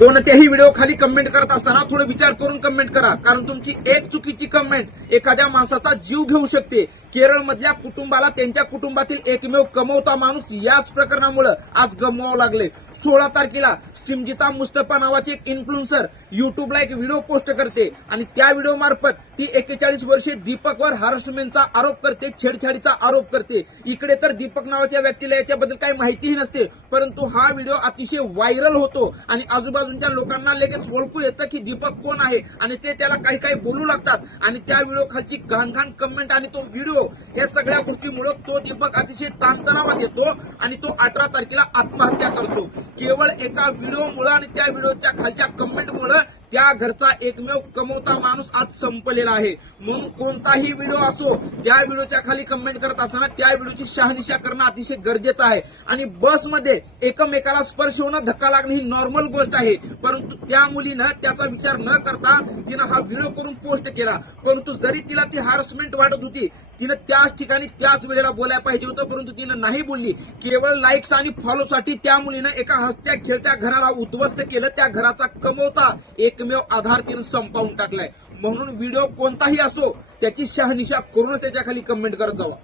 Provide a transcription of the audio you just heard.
कोणत्याही व्हिडिओ खाली कमेंट करत असताना थोडं विचार करून कमेंट करा, कारण तुमची एक चुकीची कमेंट एखाद्या माणसाचा जीव घेऊ शकते. केरळमधल्या कुटुंबाला त्यांच्या कुटुंबातील एकमेव कमवता माणूस याच प्रकरणामुळे आज गमवावं लागले. 16 तारखेला सिमजिता मुस्तफा नावाची एक इन्फ्लुएन्सर युट्यूबला एक व्हिडिओ पोस्ट करते आणि त्या व्हिडिओ मार्फत ती 41 वर्षे दीपकवर हॅरासमेंटचा आरोप करते, छेडछाडीचा आरोप करते. इकडे तर दीपक नावाच्या व्यक्तीला याच्याबद्दल काही माहितीही नसते, परंतु हा व्हिडिओ अतिशय व्हायरल होतो आणि आजूबाजूच्या लोकांना लगेच ओळखू येतं की दीपक कोण आहे आणि ते त्याला काही काही बोलू लागतात. आणि त्या व्हिडिओ खालची घाण कमेंट आणि तो व्हिडिओ या सगळ्या गोष्टीमुळे तो दीपक अतिशय ताणतणावात येतो आणि तो 18 तारखेला आत्महत्या करतो. केवळ एका व्हिडिओमुळे आणि त्या व्हिडिओच्या खालच्या कमेंटमुळे त्या घरचा एकमेव कमवता माणूस आज संपलेला आहे. म्हणून कोणताही व्हिडिओ असो, ज्या व्हिडिओच्या खाली कमेंट करत असताना त्या व्हिडिओची शहानिशा करणं अतिशय गरजेचं आहे. आणि बसमध्ये एकमेकाला स्पर्श होणं, धक्का लागणं ही नॉर्मल गोष्ट आहे, परंतु त्या मुलीनं त्याचा विचार न करता तिनं हा व्हिडिओ करून पोस्ट केला. परंतु जरी तिला ती हॅरासमेंट वाटत होती, तिनं त्याच ठिकाणी त्याच वेळेला बोलायला पाहिजे होतं, परंतु तिनं नाही बोलली. केवळ लाईक्स आणि फॉलोसाठी त्या मुलीनं एका हसत्या खेळत्या घराला उद्ध्वस्त केलं. त्या घराचा कमवता एकमेव आधार तिनं संपवून टाकलाय. म्हणून व्हिडिओ कोणताही असो, त्याची शहानिशा करूनच त्याच्या खाली कमेंट करत जावा.